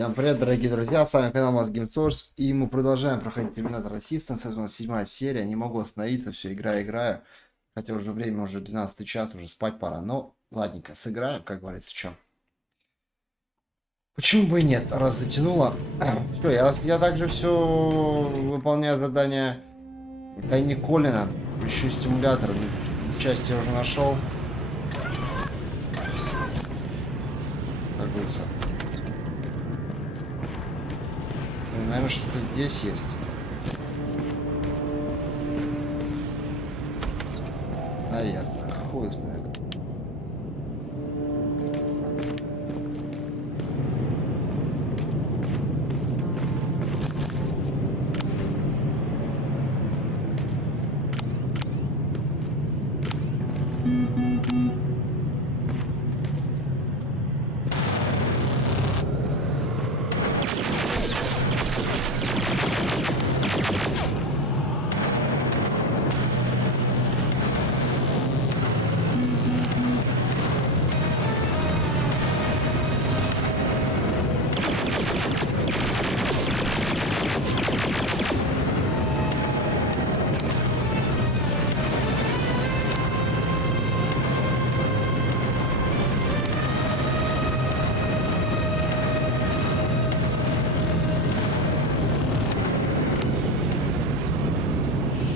Всем привет, дорогие друзья, с вами канал Геймсорс, и мы продолжаем проходить Terminator Resistance. Это у нас 7-я серия, не могу остановиться, все, играю, хотя уже время, уже 12 час, уже спать пора, но ладненько, сыграем, как говорится, что. Почему бы и нет, раз затянуло. Все, я также все выполняю задание тайник Колина, ищу стимулятор, часть я уже нашел. Как говорится. Наверное, что-то здесь есть. Наверное, хуй знает.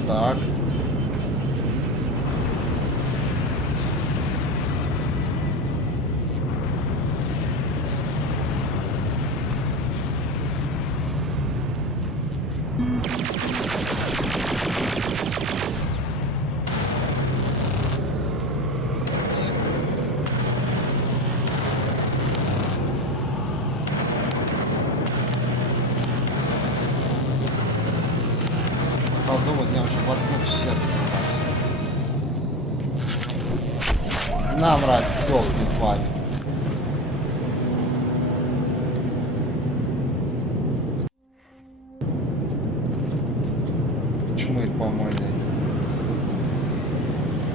Так. Подумать, я уже воткнул сердце. На, мразь, долбит тварь. Почему их помойный?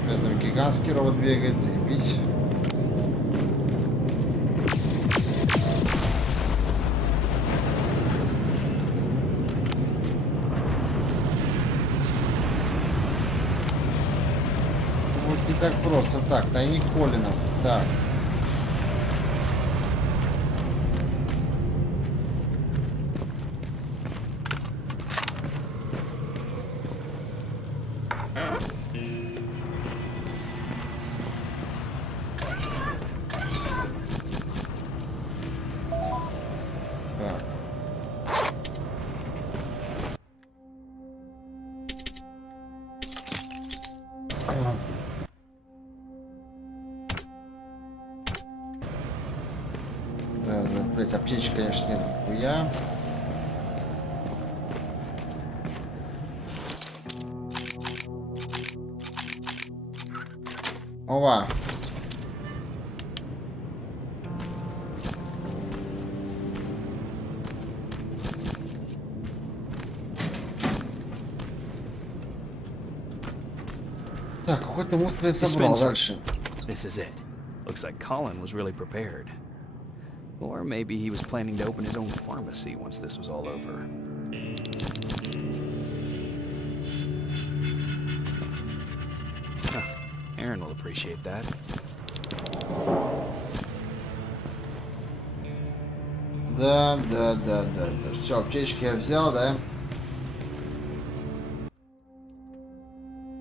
Это гигантский робот бегает, заебись. Не так просто. Так, тайник Колинов. Так. Так. Блять, аптечки, конечно, нет, хуя. Ова. Так, какой-то мусор я собрал дальше. This is it. Looks like Colin was really prepared. Or maybe he was planning to open his own pharmacy once this was all over. Huh. Aaron will appreciate that. Да. Все, аптечки я взял, да?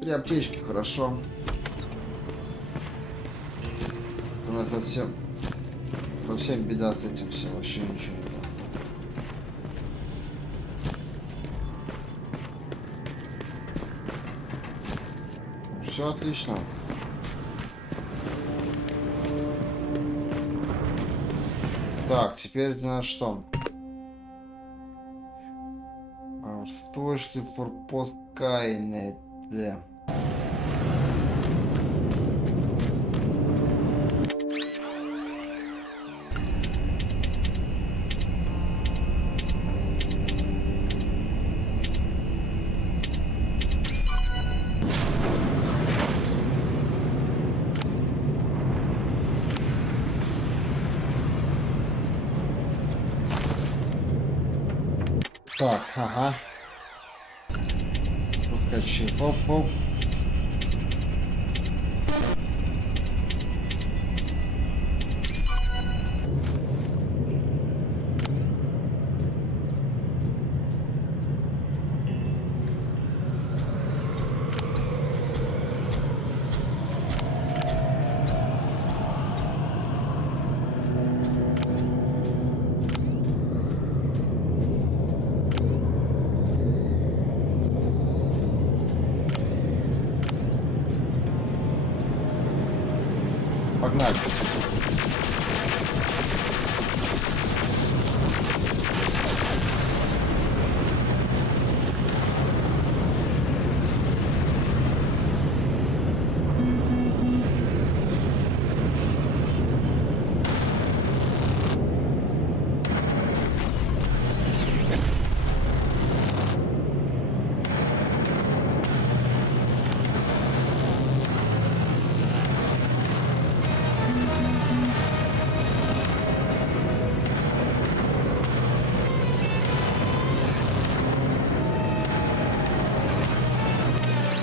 3 аптечки, хорошо. У нас совсем беда с этим всем, вообще ничего не было. Все отлично. Так, теперь это на что? Что форпост Кайнет. Так, ага. Подкачи. Оп-оп. Погнали.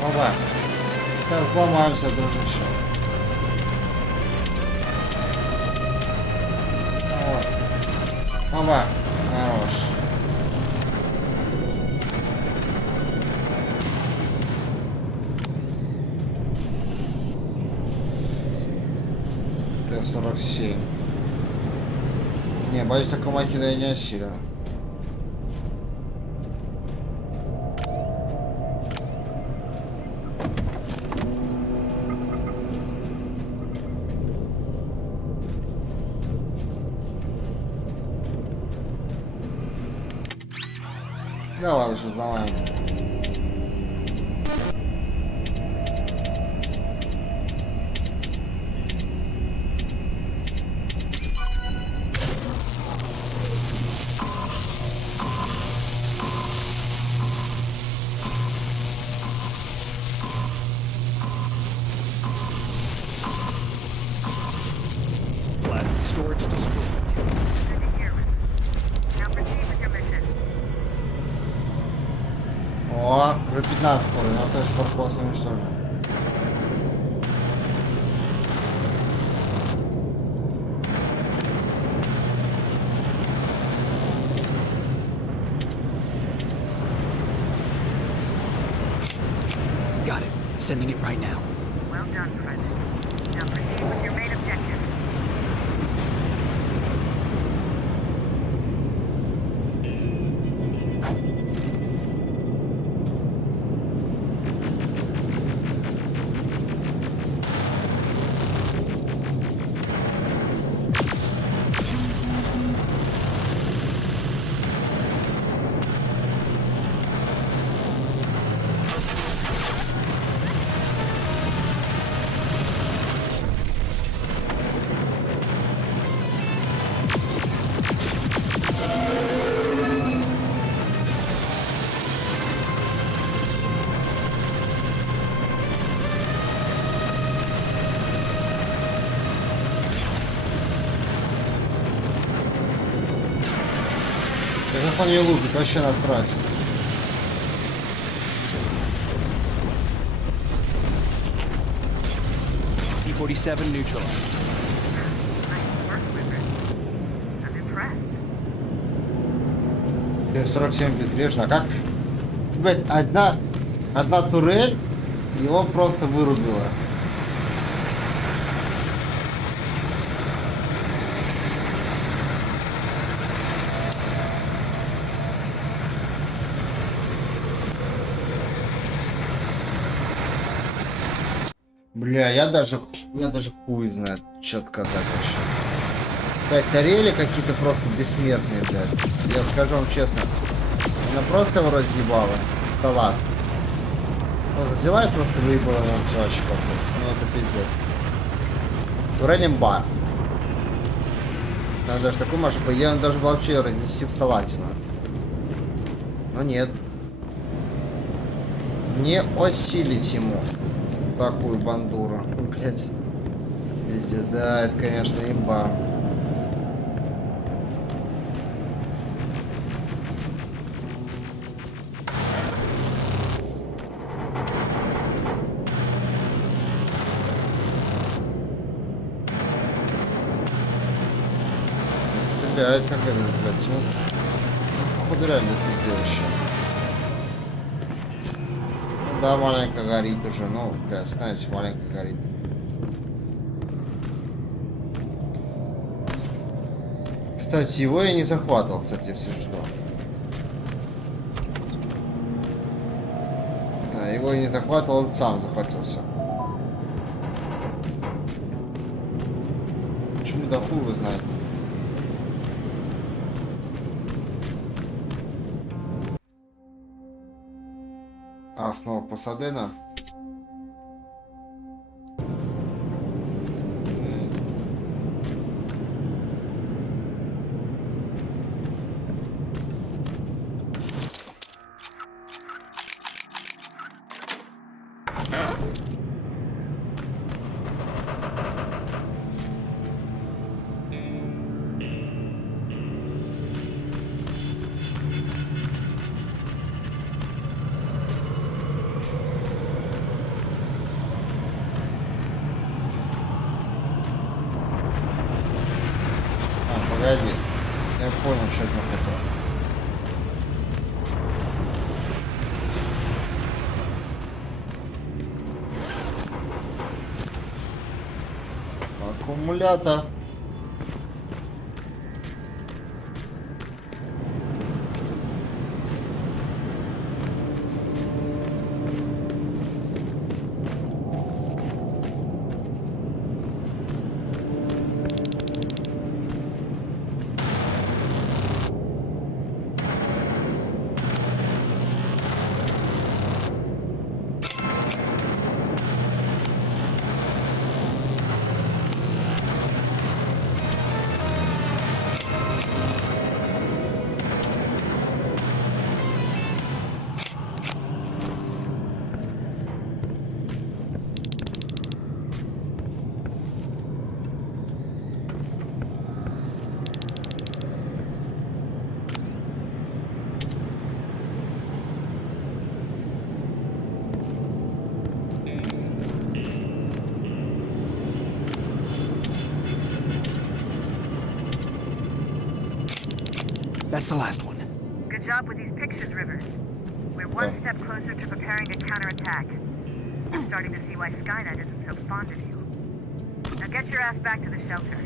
Опа. Сейчас ломаемся, дружище. Вот. Опа. Хорош. Т-47. Не, боюсь, такой махина я не осилю. Давай уже, давай. Plasma storage destroyed. О, уже 15 поле, у нас тоже форпост уничтожен. Got it. Sending it right now. Well done, President. Now proceed with your main objective. Как он не лупит, вообще насрать. T-47 neutralized. Nice work, Wizard. I'm impressed. 47 безгрешно. А как? Блять, одна турель его просто вырубила. Бля, я даже хуй знает, что сказать вообще. Блять, тарели какие-то просто бессмертные, блядь. Я скажу вам честно. Она просто его разъебала. Салат. Вот взяла и просто выебала на чувачков. Ну это пиздец. Турелем бар. Надо даже такую машу, по идее, он даже вообще разнести в салатину. Но нет. Не осилить ему такую бандуру. Блять. Везде, да, это, конечно, имба. стреляет, как это, блядь, ну, походу реально пиздец. Ну да, маленько горит уже, ну, блядь, знаете, маленько горит. Кстати, его я не захватывал, кстати, если что. Да, его я не захватывал, он сам захватился. Почему да хуй вы знаете? А, снова Пасадена. Погоди. Я понял, что ты хотел. Аккумулятор. That's the last one. Good job with these pictures, Rivers. We're one step closer to preparing a counterattack. I'm starting to see why Skynet isn't so fond of you. Now get your ass back to the shelter.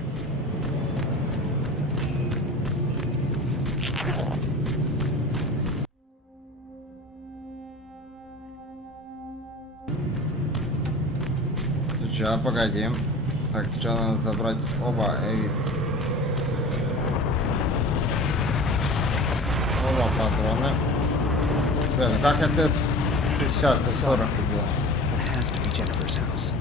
Сейчас, погоди. Так, сначала надо забрать оба эви. Оба патрона. Блин, как это 50 40 было? It has to be Jennifer's house.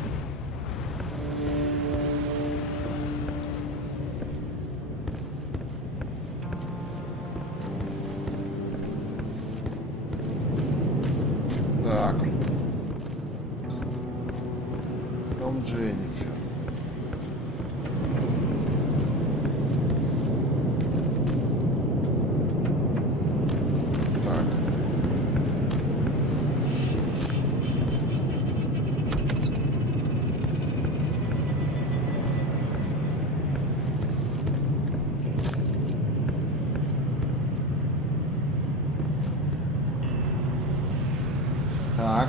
Так. Дом Дженнифер. Так. Так.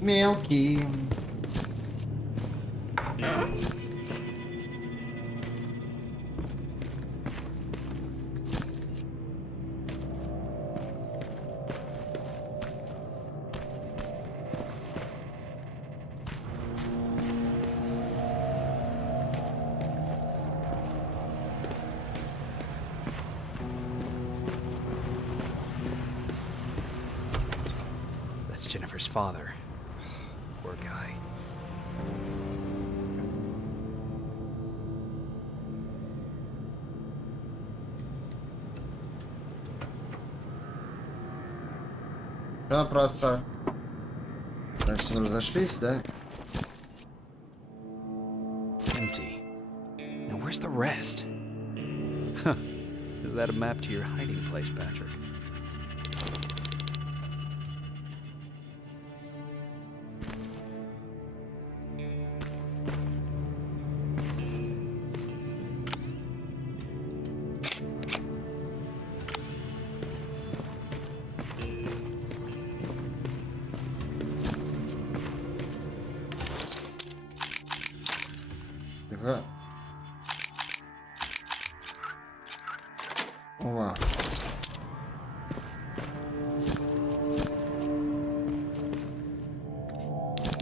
Мелкий. That's Jennifer's father. Poor guy. Да, просто... Значит, мы разошлись, да? Empty. Now where's the rest? Huh. Is that a map to your hiding place, Patrick? Ага. Ова.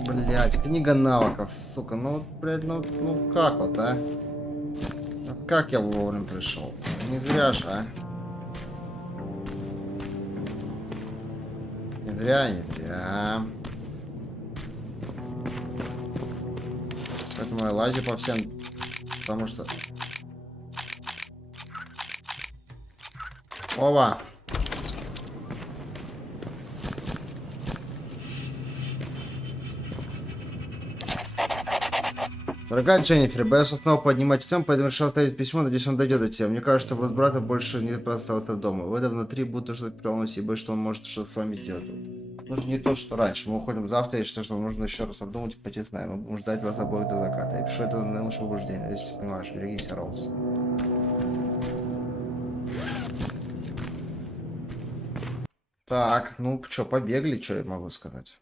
Блять, книга навыков, сука. Ну вот, блядь, ну как вот, а? Ну, как я вовремя пришел? Не зря ж, а? Не зря, не зря. Поэтому я лазю по всем, потому что... Ова! Дорогая Дженнифер, боялся снова поднимать тему, поэтому решил оставить письмо, надеюсь, он дойдет до тебя. Мне кажется, что вы с братом больше не оставаться дома. Вы внутри будто что-то переломить, и что он может что-то с вами сделать. Нужно не то, что раньше. Мы уходим завтра, и что нужно еще раз обдумать и пойти с нами. Мы будем ждать вас обоих до заката. Я пишу это на наше убеждение. Если ты понимаешь, берегись, Роуз. Так, ну что, побегли, что я могу сказать?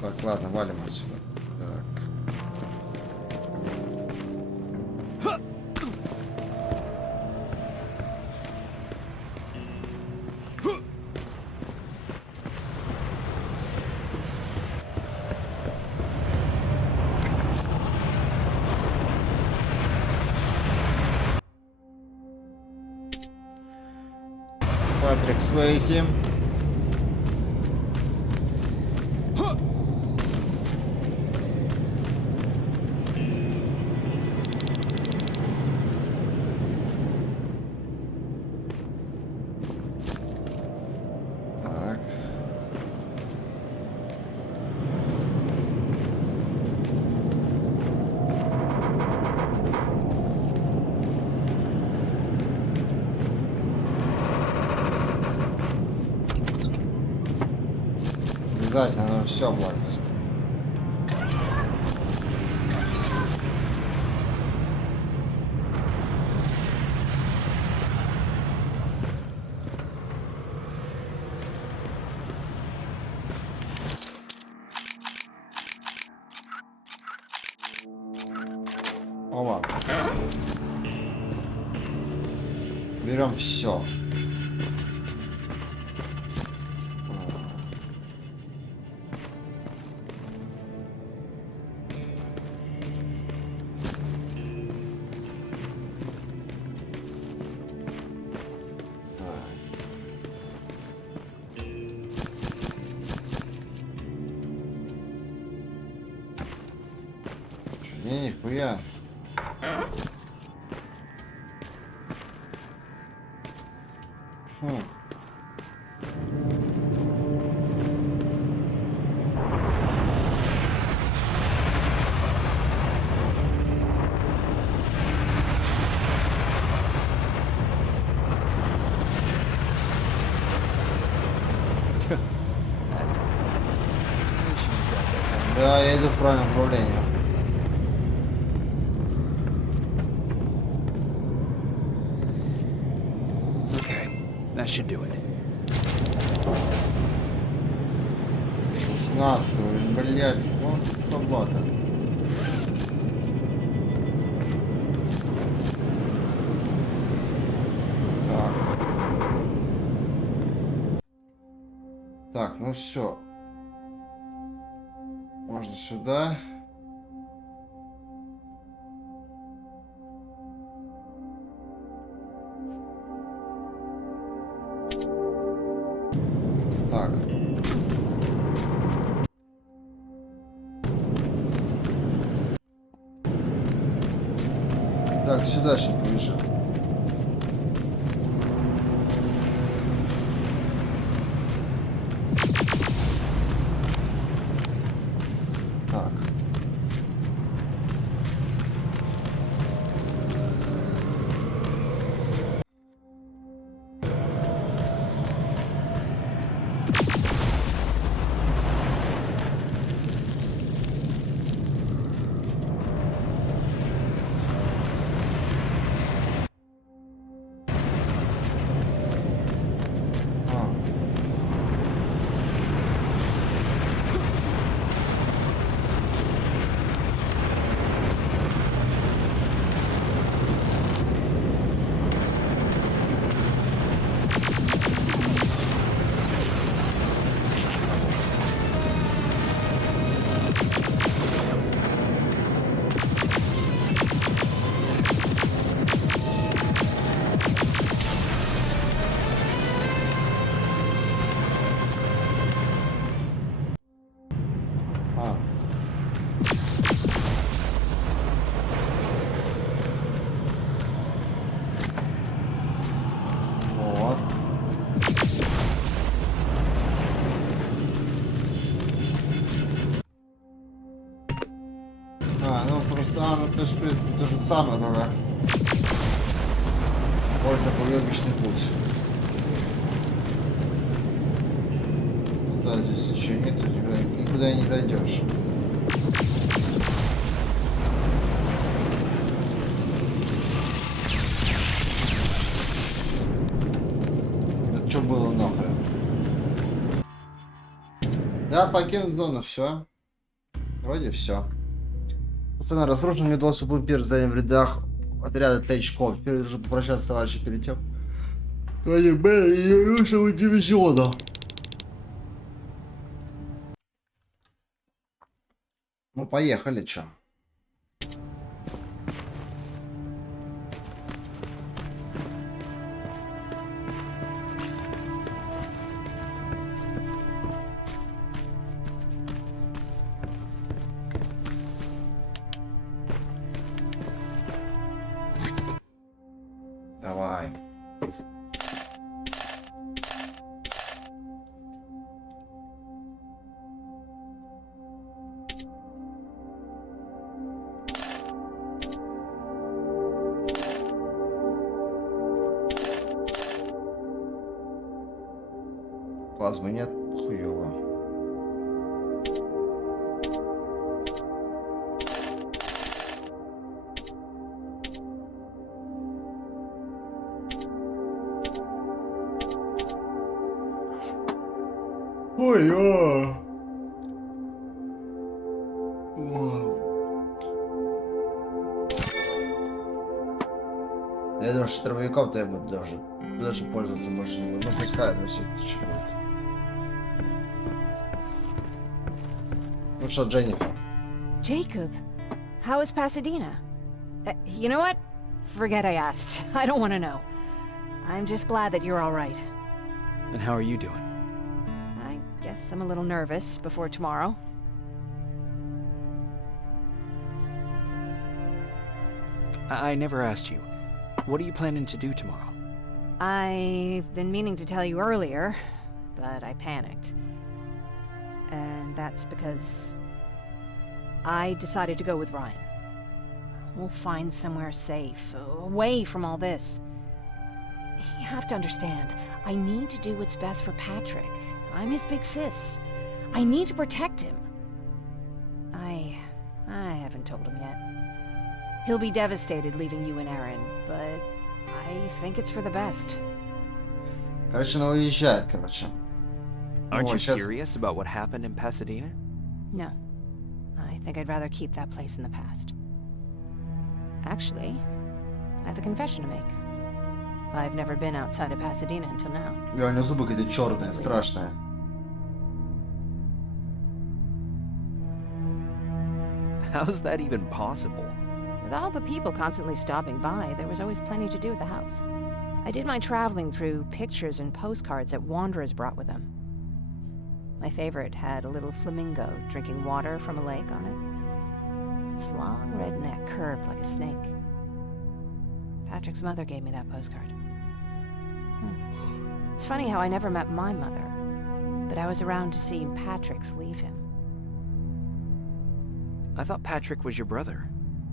Так, ладно, валим отсюда. Так. Патрик Свейси. Так. Обязательно, ну все, Влад. Ова. Берем все. Нихуя. Хм. Да, я иду в правильном направлении. That should do it. 16 уровень, блядь, вот собака. Так. Так, ну все. Можно сюда. Так. Так, сюда сейчас побежим. Так. Вот. Ну просто, ну то есть, в принципе, то же самое, только только повербичный путь. Да, здесь еще нет, никуда не дойдешь. Это что было нахрен? Да, покинуть зону, все. Вроде все. Пацаны, разрушен, мне удалось убить первый задание в рядах отряда Тайчков. Теперь нужно попрощаться с товарищем перед тем. Они были и русского дивизиона. Ну, поехали, чё. Давай. Плазмы нет, хуёво. Ой, я думаю, что штурмовиком-то я буду даже пользоваться больше не буду. Ну, пускай, но все это чего. Ну что, Дженнифер? Jacob, how is Pasadena? You know what? Forget I asked. I don't want to know. I'm just glad that you're all right. And how are you doing? I guess I'm a little nervous before tomorrow. I never asked you. What are you planning to do tomorrow? I've been meaning to tell you earlier, but I panicked. And that's because I decided to go with Ryan. We'll find somewhere safe, away from all this. You have to understand, I need to do what's best for Patrick. I'm his big sis. I need to protect him. I haven't told him yet. He'll be devastated leaving you and Aaron, but I think it's for the best. Короче, она уезжает, короче. Aren't Ой, you щас- curious about what happened in Pasadena? No. I think I'd rather keep that place in the past. Actually, I have a confession to make. I've never been outside of Pasadena until now. И у него зубы какие-то черные, страшные. How's that even possible? With all the people constantly stopping by, there was always plenty to do at the house. I did my traveling through pictures and postcards that wanderers brought with them. My favorite had a little flamingo drinking water from a lake on it. Its long red neck curved like a snake. Patrick's mother gave me that postcard. It's funny how I never met my mother, but I was around to see Patrick's leave him. I thought Patrick was your brother.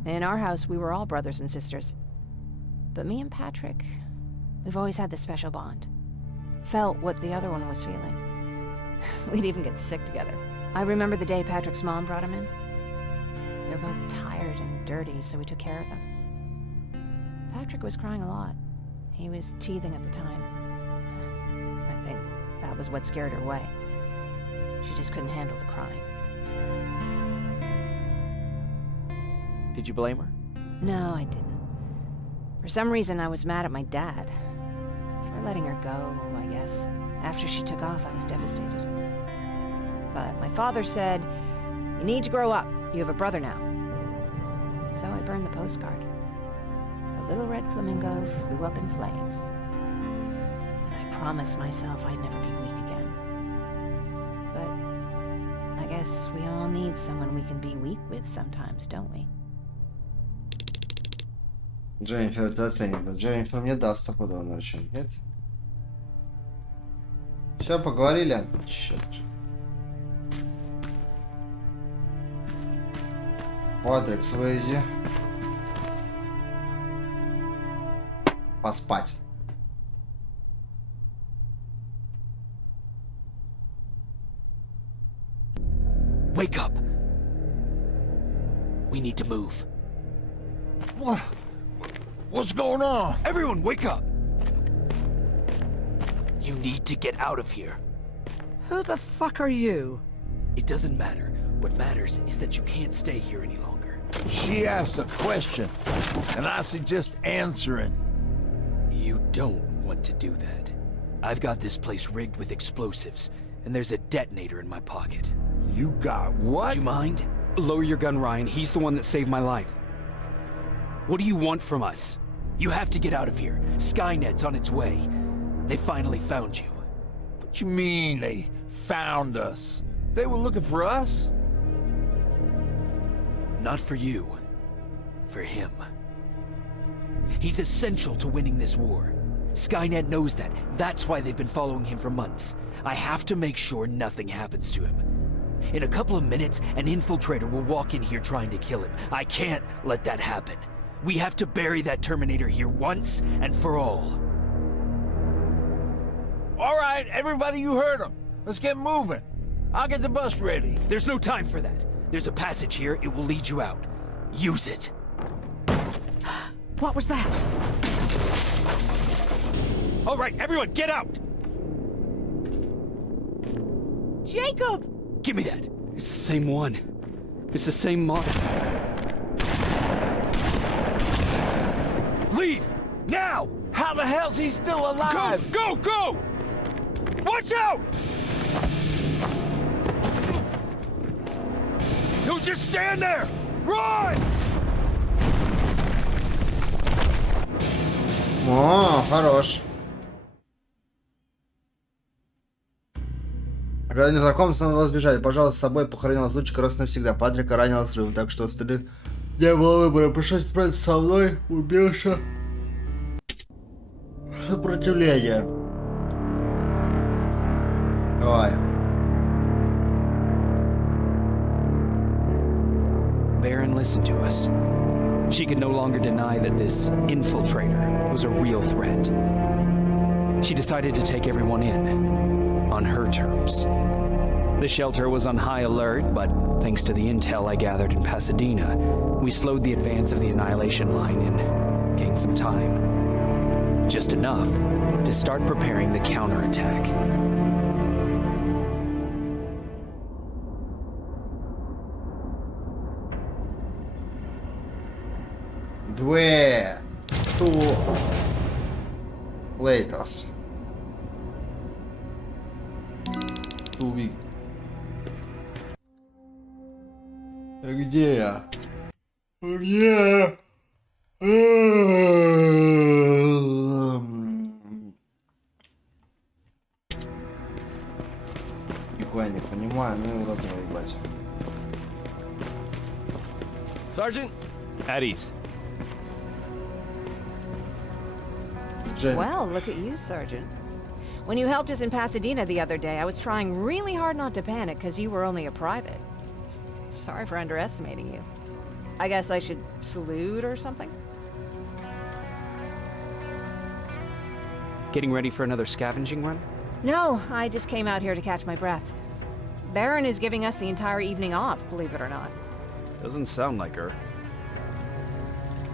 In our house, we were all brothers and sisters. But me and Patrick, we've always had this special bond. Felt what the other one was feeling. We'd even get sick together. I remember the day Patrick's mom brought him in. They were both tired and dirty, so we took care of them. Patrick was crying a lot. He was teething at the time. I think that was what scared her away. She just couldn't handle the crying. Did you blame her? No, I didn't. For some reason, I was mad at my dad. For letting her go, I guess. After she took off, I was devastated. But my father said, "You need to grow up. You have a brother now." So I burned the postcard. The little red flamingo flew up in flames. And I promised myself I'd never be weak again. But I guess we all need someone we can be weak with sometimes, don't we? Дженнифер это оценивает. Дженнифер мне даст стопудово наручение, нет? Все, поговорили? Черт. Патрик Суэйзи. Поспать. Wake up! We need to move. What? What's going on? Everyone, wake up! You need to get out of here. Who the fuck are you? It doesn't matter. What matters is that you can't stay here any longer. She asked a question, and I suggest answering. You don't want to do that. I've got this place rigged with explosives, and there's a detonator in my pocket. You got what? Would you mind? Lower your gun, Ryan. He's the one that saved my life. What do you want from us? You have to get out of here. Skynet's on its way. They finally found you. What you mean they found us? They were looking for us? Not for you. For him. He's essential to winning this war. Skynet knows that. That's why they've been following him for months. I have to make sure nothing happens to him. In a couple of minutes, an infiltrator will walk in here trying to kill him. I can't let that happen. We have to bury that Terminator here once and for all. All right, everybody, you heard him. Let's get moving. I'll get the bus ready. There's no time for that. There's a passage here. It will lead you out. Use it. What was that? All right, everyone, get out! Jacob! Give me that. It's the same one. It's the same model. Leave! Now! How the hell's he still alive? Go! Go! Watch out! Don't just stand there! Run! О, хорош. Когда незнакомцы надо было сбежать, пожалуйста, с собой похоронил лазутчика раз навсегда. Патрика ранил взрыв, так что остальных не было выбора. Пришлось справиться со мной, убежище. Сопротивление. Давай. Baron listened to us. She could no longer deny that this infiltrator was a real threat. She decided to take everyone in, on her terms. The shelter was on high alert, but thanks to the intel I gathered in Pasadena, we slowed the advance of the Annihilation Line and gained some time. Just enough to start preparing the counterattack. Две. Two. Laters. Two week. Где я? Где? нихуя не понимаю, ну и в рот его ебать. Sergeant? At ease. Джен, Well, look at you, Sergeant. When you helped us in Pasadena the other day, I was trying really hard not to panic because you were only a private. Sorry for underestimating you. I guess I should salute or something? Getting ready for another scavenging run? No, I just came out here to catch my breath. Baron is giving us the entire evening off, believe it or not. Doesn't sound like her.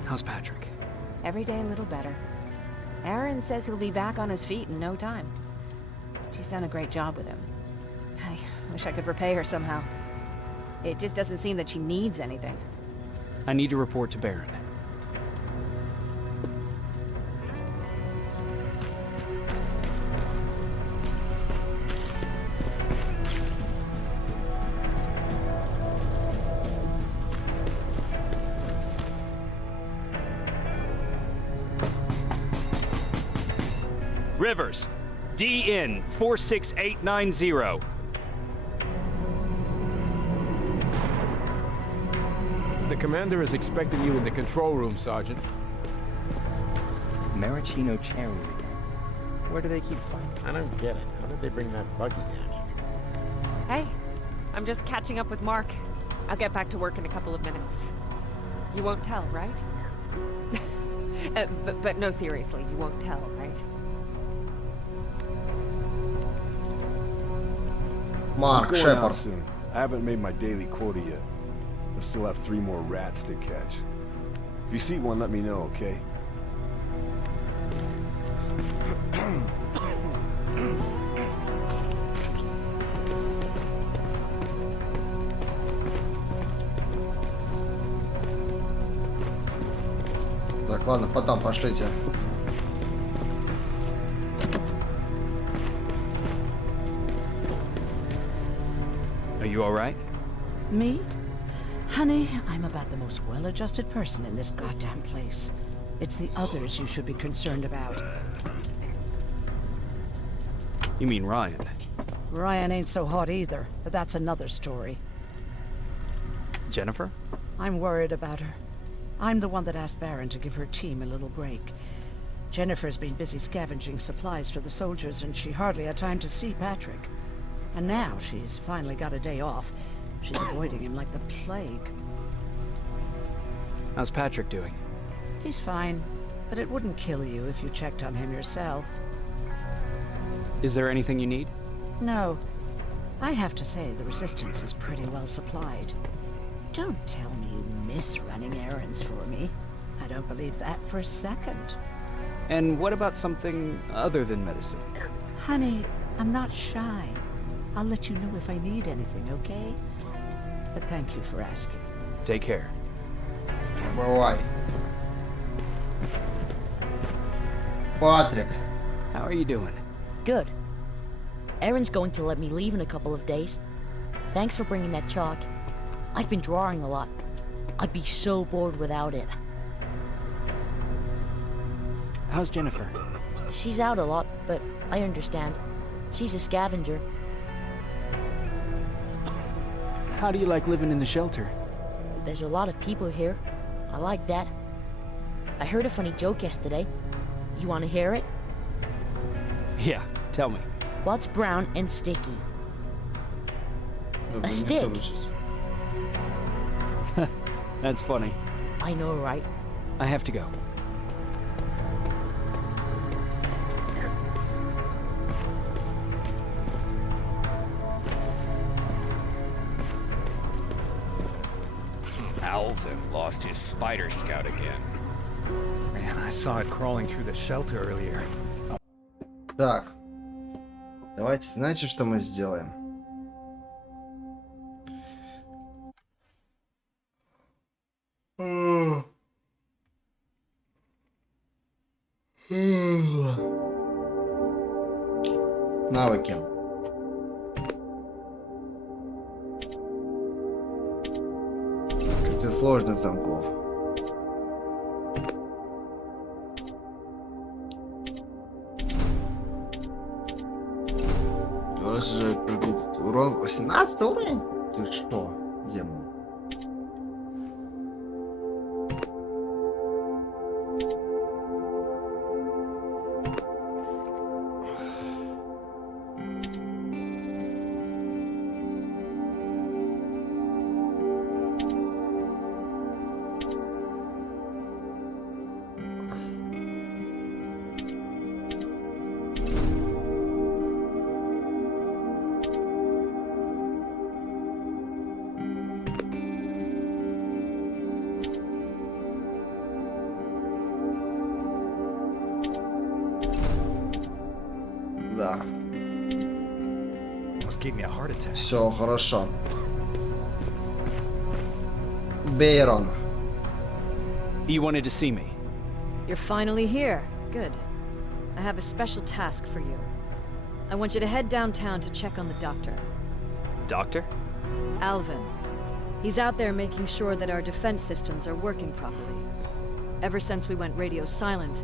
How's Patrick? Every day a little better. Aaron says he'll be back on his feet in no time. She's done a great job with him. I wish I could repay her somehow. It just doesn't seem that she needs anything. I need to report to Baron. Rivers, DN 46890. The commander is expecting you in the control room, Sergeant. Maraschino cherries again. Where do they keep finding? I don't get it. How did they bring that buggy down here? Hey, I'm just catching up with Mark. I'll get back to work in a couple of minutes. You won't tell, right? But no, seriously, you won't tell, right? Марк Going out Шепард. soon. I haven't made my daily quota yet. I still have 3 more rats to catch. If you see one, let me know, okay? Так, ладно, потом пошлите. Are you alright? Me? Honey, I'm about the most well-adjusted person in this goddamn place. It's the others you should be concerned about. You mean Ryan? Ryan ain't so hot either, but that's another story. Jennifer? I'm worried about her. I'm the one that asked Baron to give her team a little break. Jennifer's been busy scavenging supplies for the soldiers, and she hardly had time to see Patrick. And now she's finally got a day off. She's avoiding him like the plague. How's Patrick doing? He's fine, but it wouldn't kill you if you checked on him yourself. Is there anything you need? No. I have to say the Resistance is pretty well supplied. Don't tell me you miss running errands for me. I don't believe that for a second. And what about something other than medicine? Honey, I'm not shy. I'll let you know if I need anything, okay? But thank you for asking. Take care. Бывай. Патрик. How are you doing? Good. Aaron's going to let me leave in a couple of days. Thanks for bringing that chalk. I've been drawing a lot. I'd be so bored without it. How's Jennifer? She's out a lot, but I understand. She's a scavenger. How do you like living in the shelter? There's a lot of people here. I like that. I heard a funny joke yesterday. You want to hear it? Yeah, tell me. What's brown and sticky? A stick. That's funny. I know, right? I have to go. Alvin lost his spider scout again. Man, I saw it crawling through the shelter earlier. Так. Давайте, знаете, что мы сделаем? Навыки. Открытие сложных замков. Уже урон 18 уровень? Ты что, демон? Да. Все хорошо. Бейрон. You wanted to see me. You're finally here. Good. I have a special task for you. I want you to head downtown to check on the doctor. Doctor? Alvin. He's out there making sure that our defense systems are working properly. Ever since we went radio silent,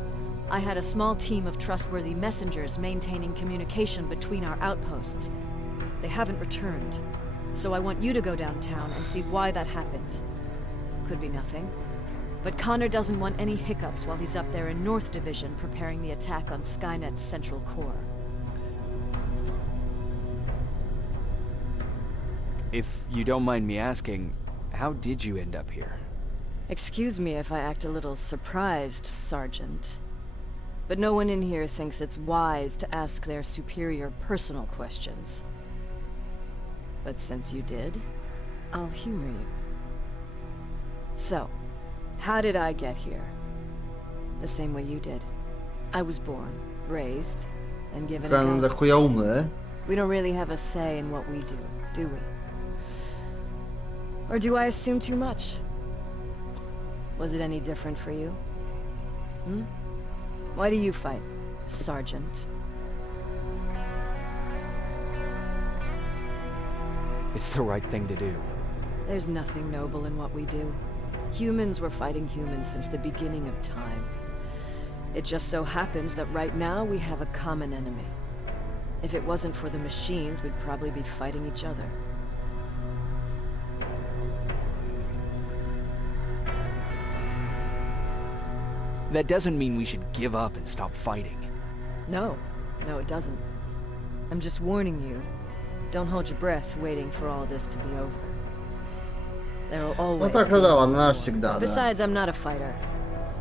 I had a small team of trustworthy messengers maintaining communication between our outposts. They haven't returned, so I want you to go downtown and see why that happened. Could be nothing, but Connor doesn't want any hiccups while he's up there in North Division preparing the attack on Skynet's central core. If you don't mind me asking, how did you end up here? Excuse me if I act a little surprised, Sergeant. But no one in here thinks it's wise to ask their superior personal questions. But since you did, I'll humor you. So, how did I get here? The same way you did. I was born, raised, and given a gun. We don't really have a say in what we do we? Or do I assume too much? Was it any different for you? Hmm? Why do you fight, Sergeant? It's the right thing to do. There's nothing noble in what we do. Humans were fighting humans since the beginning of time. It just so happens that right now we have a common enemy. If it wasn't for the machines, we'd probably be fighting each other. That doesn't mean we should give up and stop fighting. No, it doesn't. I'm just warning you. Don't hold your breath waiting for all this to be over. There'll always be war. Besides, I'm not a fighter.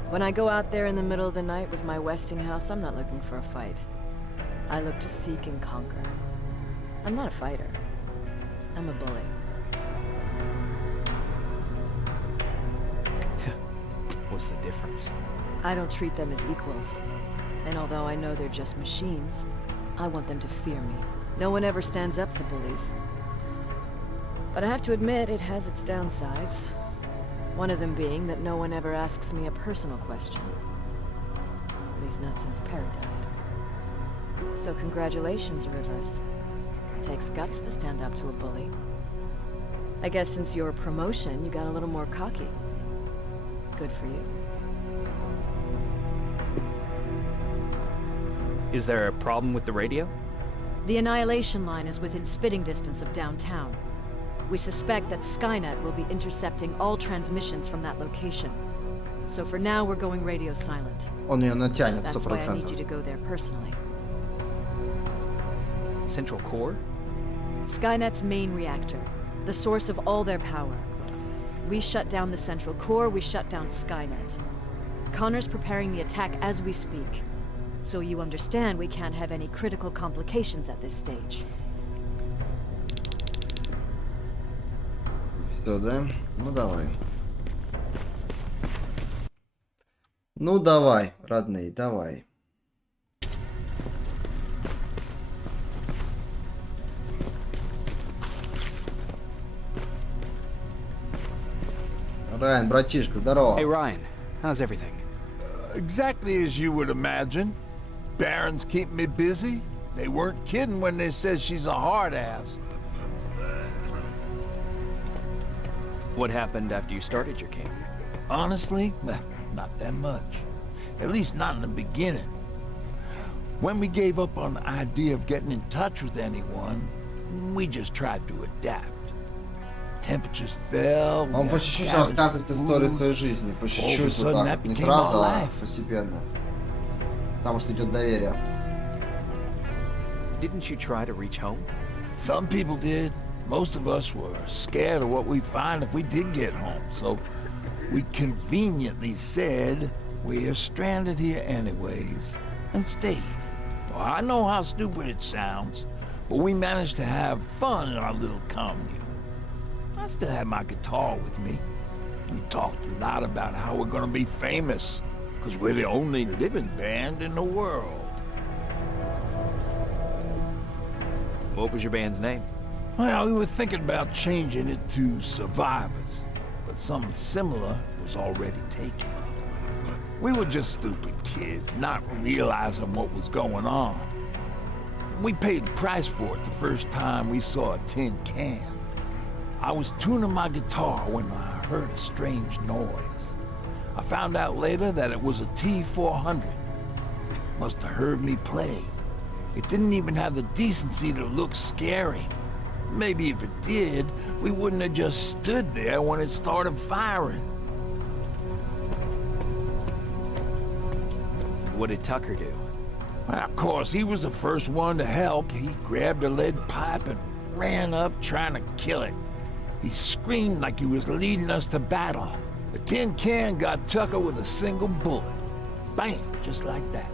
When I go out there in the middle of the night with my Westinghouse, I'm not looking for a fight. I look to seek and conquer. I'm not a fighter. I'm a bully. What's the difference? I don't treat them as equals. And although I know they're just machines, I want them to fear me. No one ever stands up to bullies. But I have to admit, it has its downsides. One of them being that no one ever asks me a personal question. At least not since Perry died. So congratulations, Rivers. Takes guts to stand up to a bully. I guess since your promotion, you got a little more cocky. Good for you. Is there a problem with the radio? The Annihilation Line is within spitting distance of downtown. We suspect that Skynet will be intercepting all transmissions from that location. So for now, we're going radio silent. Он ее натянет 100%. That's why I need you to go there personally. Central core? Skynet's main reactor, the source of all their power. We shut down the central core, we shut down Skynet. Connor's preparing the attack as we speak. So you understand we can't have any critical complications at this stage. Все, да? Ну давай. Ну давай, родные, давай. Райан, братишка, здорово. Hey Ryan, how's everything? Exactly as you would imagine. Barons keep me busy. They weren't kidding when they said she's a hard ass. What happened after you started your camp? Honestly, not that much. At least not in the beginning. When we gave up on the idea of getting in touch with anyone, we just tried to adapt. Temperatures fell. Он по чуть-чуть рассказывает историю своей жизни, по чуть-чуть, вот так, не сразу, а постепенно. Потому что идет доверие. Didn't you try to reach home? Some people did. Most of us were scared of what we'd find if we did get home, so we conveniently said we're stranded here anyways, and stayed. Well, I know how stupid it sounds, but we managed to have fun in our little commune. I still had my guitar with me. We talked a lot about how we're gonna be famous, because we're the only living band in the world. What was your band's name? Well, we were thinking about changing it to Survivors, but something similar was already taken. We were just stupid kids, not realizing what was going on. We paid the price for it the first time we saw a tin can. I was tuning my guitar when I heard a strange noise. I found out later that it was a T-400. Must have heard me play. It didn't even have the decency to look scary. Maybe if it did, we wouldn't have just stood there when it started firing. What did Tucker do? Well, of course, he was the first one to help. He grabbed a lead pipe and ran up trying to kill it. He screamed like he was leading us to battle. The tin can got Tucker with a single bullet. Bam, just like that.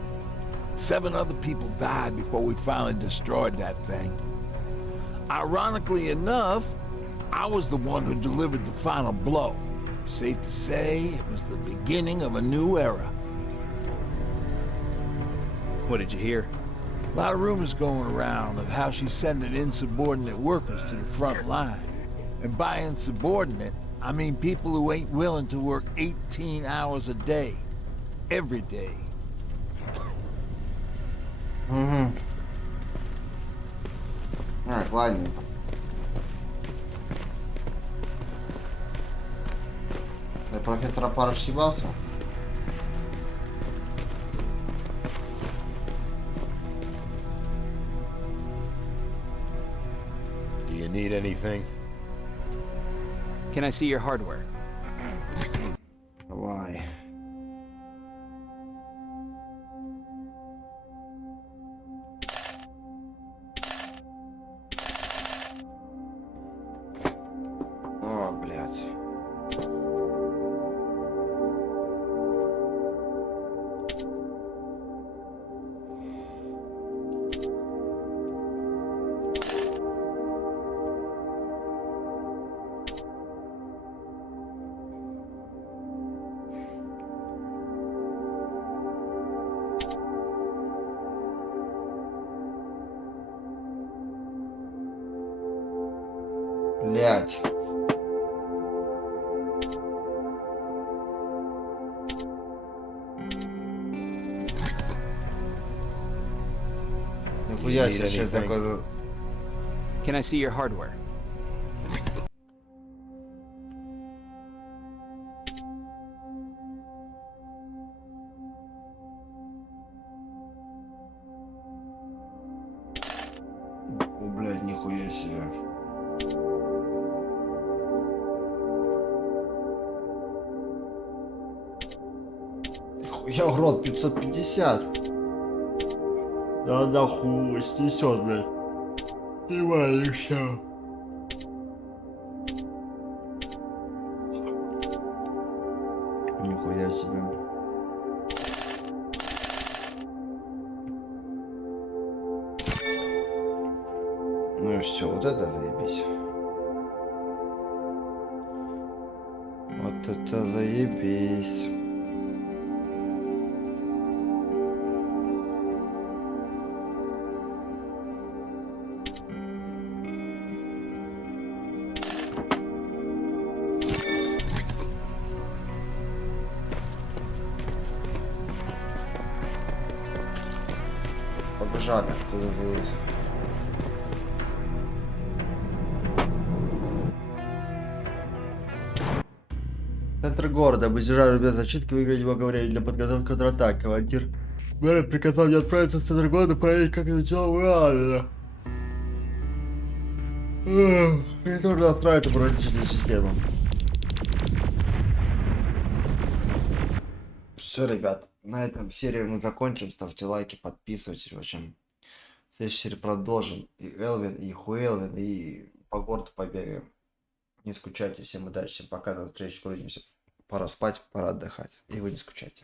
7 other people died before we finally destroyed that thing. Ironically enough, I was the one who delivered the final blow. Safe to say, it was the beginning of a new era. What did you hear? A lot of rumors going around of how she's sending insubordinate workers to the front line. And by insubordinate, I mean people who ain't willing to work 18 hours a day. Every day. Так, ладно. Ты профессора пара съебался? Do you need anything? Can I see your hardware? Давай. О, блядь. Блядь. Нихуя себе, сейчас такое... Can I see your hardware? О, блядь, нихуя себе. Я урод 550. Да нахуй снесет, блядь. Понимаю, все. Нихуя себе. Ну и все, вот это заебись. Вот это заебись. Побежали, что-то будет. Центр города. Мы держали без зачистки, выиграли, говорили, для подготовки контратак. Командир Бэрон приказал мне отправиться в центр города проверить, как это дело правильно. Мне тоже настраивать оборонительную систему. Все, ребят, на этом серию мы закончим. Ставьте лайки, подписывайтесь. В общем, в следующей серии продолжим. И Элвин, и Хуэлвин, и по городу побегаем. Не скучайте. Всем удачи, всем пока. До встречи, увидимся. Пора спать, пора отдыхать. И вы не скучайте.